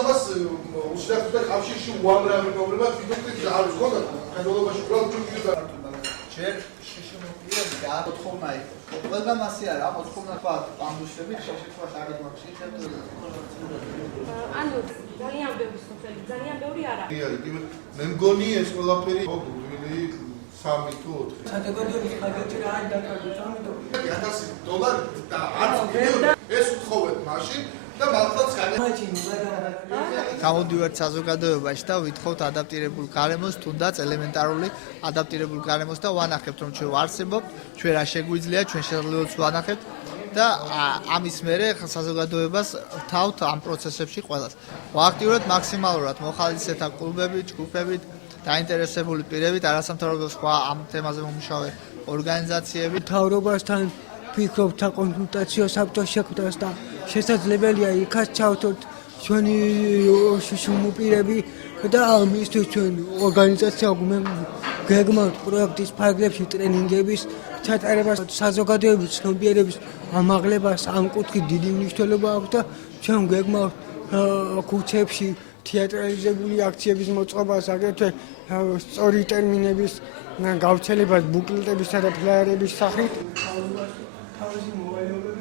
ამას უშუალოდ კავშირში უამრავი პრობლემა თვითონ არის ხოდა ხელოვნებაში უბრალოდ ჯგუფია ჯერ შეშმოყირები და აფოთხოვნა იყო. ყველგან მასე არა, აფოთხოვნა თქვა პანდუშები, შეშეთქვა შარდმაკში, ანუ ძალიან ბევრი სოფელი, ძალიან ბევრი არა. მე მგონი ეს ყველაფერი გუგლი 3 თუ 4. საზოგადოების ხარჯი რა არის დაკარგული $1,000 და არც ეს უთხოვეთ მაშინ და მართლაც გამოდივართ საზოგადოებაში და ვითხოვთ ადაპტირებულ გარემოს, თუნდაც ელემენტარული ადაპტირებულ გარემოს და ვანახებთ, რომ ჩვენ ვარსებობთ, ჩვენ რა შეგვიძლია, ჩვენ შესაძლოა ვანახებთ და ამის მერე საზოგადოებას თავთ ამ პროცესებში ყველას. ვაქტიურებთ მაქსიმალურად მოხალისეთა კლუბებით, ჯგუფებით, დაინტერესებული პირებით, არასამთავრობო სხვა ამ თემაზე მომუშავე ორგანიზაციები. მთავრობასთან ფიქრობთ საკონსულტაციო საბჭოს შექმნას და შესაძლებელია იქაც ჩავთოთ ჩვენი შრომპირები და ამისთვის ჩვენ ორგანიზაცია გეგმავთ პროექტის ფარგლებში ტრენინგების ჩატარებას, საზოგადოების ცნობიერების ამაღლებას ამ კუთხით დიდი მნიშვნელობა აქვს და ჩვენ გეგმავთ ქუჩებში თეატრალიზებული აქციების მოწყობას, აგრეთვე სწორი ტერმინების გავრცელებას ბუკლეტებისა და ფლაიერების სახით. თავისი მოვალეობა